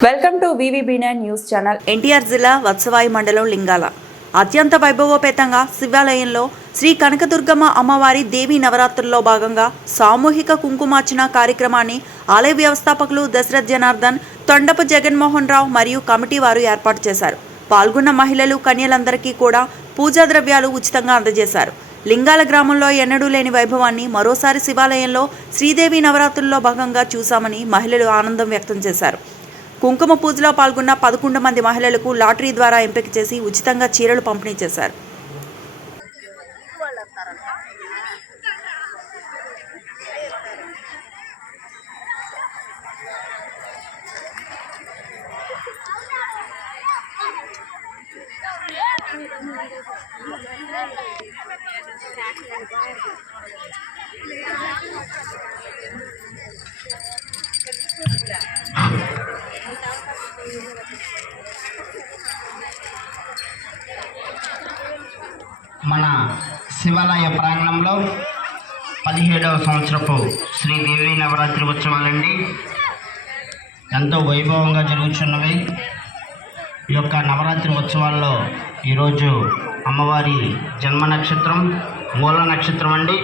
Welcome to VVB9 news channel. NTR జిల్లా వత్సవాయి మండలం లింగాల అత్యంత వైభవోపేతంగా శివాలయంలో శ్రీ కనకదుర్గమ్మ అమ్మవారి దేవి నవరాత్రుల్లో భాగంగా సామూహిక కుంకుమార్చన కార్యక్రమాన్ని ఆలయ వ్యవస్థాపకులు దశరథ్ జనార్దన్, తొండపు జగన్మోహన్ రావు మరియు కమిటీ వారు ఏర్పాటు చేశారు. పాల్గొన్న మహిళలు, కన్యలందరికీ కూడా పూజా ద్రవ్యాలు ఉచితంగా అందజేశారు. లింగాల గ్రామంలో ఎన్నడూ లేని వైభవాన్ని మరోసారి శివాలయంలో శ్రీదేవి నవరాత్రుల్లో భాగంగా చూశామని మహిళలు ఆనందం వ్యక్తం చేశారు. కుంకుమ పూజలో పాల్గొన్న 11 మంది మహిళలకు లాటరీ ద్వారా ఎంపిక చేసి ఉచితంగా చీరలు పంపిణీ చేశారు. మన శివాలయ ప్రాంగణంలో 17వ సంవత్సరపు శ్రీదేవి నవరాత్రి ఉత్సవాలండి ఎంతో వైభవంగా జరుగుతున్నవి. ఈ యొక్క నవరాత్రి ఉత్సవాల్లో ఈరోజు అమ్మవారి జన్మ నక్షత్రం మూల నక్షత్రం అండి.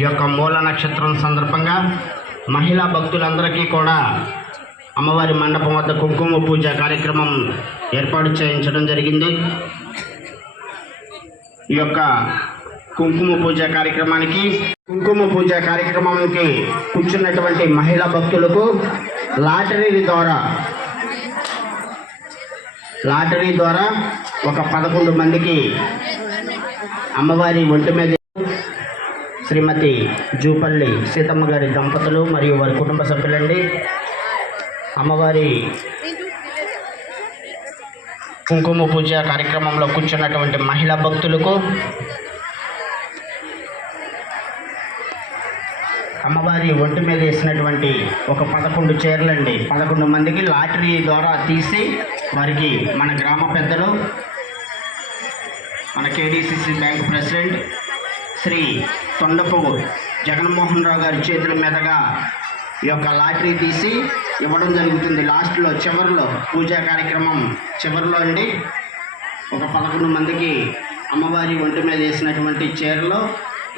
ఈ యొక్క మూల నక్షత్రం సందర్భంగా మహిళా భక్తులందరికీ కూడా అమ్మవారి మండపం వద్ద కుంకుమ పూజ కార్యక్రమం ఏర్పాటు చేయించడం జరిగింది. ఈ యొక్క కుంకుమ పూజ కార్యక్రమానికి కూర్చున్నటువంటి మహిళా భక్తులకు లాటరీ ద్వారా ఒక 11 మందికి అమ్మవారి ఒంటి మీద శ్రీమతి జూపల్లి సీతమ్మ గారి దంపతులు మరియు వారి కుటుంబ సభ్యులండి అమ్మవారి కుంకుమ పూజ కార్యక్రమంలో కూర్చున్నటువంటి మహిళా భక్తులకు అమ్మవారి ఒంటి మీద వేసినటువంటి ఒక 11 చీరలండి 11 మందికి లాటరీ ద్వారా తీసి వారికి మన గ్రామ పెద్దలు, మన KDCC bank president Shri Tondapu Jaganmohan Rao గారి చేతుల మీదుగా ఈ యొక్క లాటరీ తీసి ఇవ్వడం జరుగుతుంది. లాస్ట్లో చివరిలో పూజా కార్యక్రమం చివరిలో అండి ఒక 11 మందికి అమ్మవారి ఒంటి మీద వేసినటువంటి చీరలో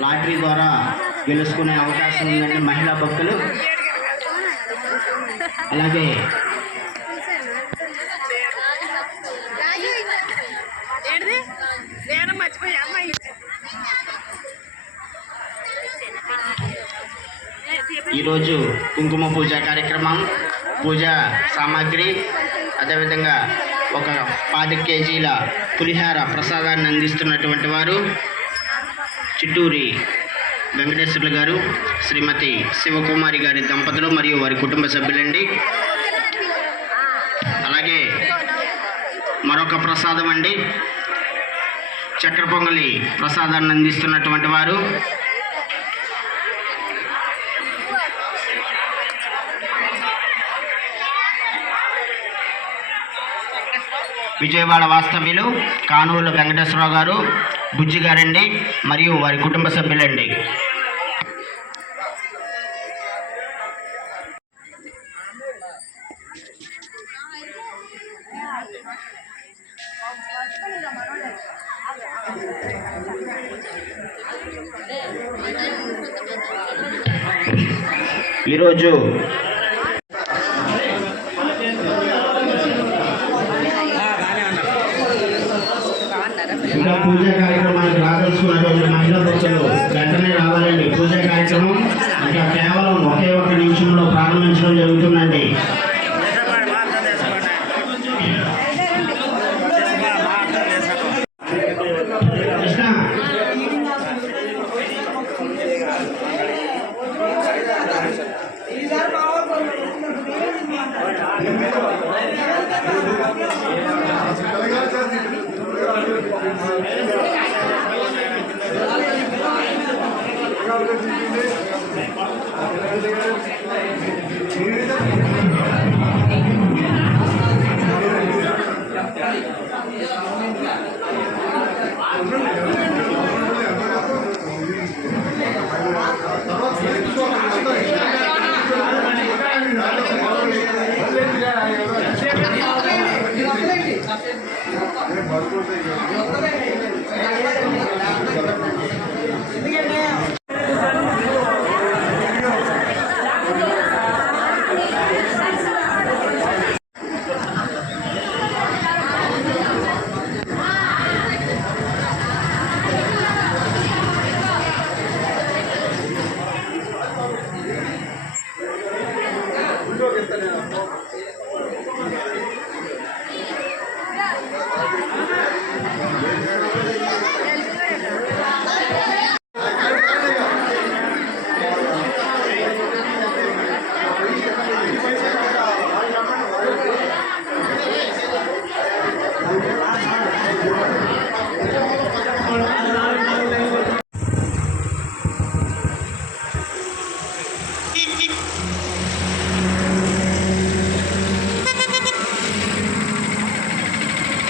లాటరీ ద్వారా గెలుచుకునే అవకాశం ఉందండి మహిళా భక్తులు. అలాగే ఈరోజు కుంకుమ పూజ కార్యక్రమం, పూజా సామాగ్రి, అదేవిధంగా ఒక 10 కేజీల పులిహార ప్రసాదాన్ని అందిస్తున్నటువంటి వారు చిట్టూరి వెంకటేశ్వర్లు గారు, శ్రీమతి శివకుమారి గారి దంపతులు మరియు వారి కుటుంబ సభ్యులండి. అలాగే మరొక ప్రసాదం అండి, చక్కెర పొంగలి ప్రసాదాన్ని అందిస్తున్నటువంటి వారు విజయవాడ వాస్తవ్యులు కానూలు వెంకటేశ్వరరావు గారు, బుజ్జి గారండి మరియు వారి కుటుంబ సభ్యులండి. ఈరోజు ఇంకా పూజా కార్యక్రమానికి రాదలుచుకున్నటువంటి మహిళా భక్తులు వెంటనే రావాలండి. పూజా కార్యక్రమం ఇంకా కేవలం ఒకే 1 నిమిషంలో ప్రారంభించడం జరుగుతుందండి. Thank you.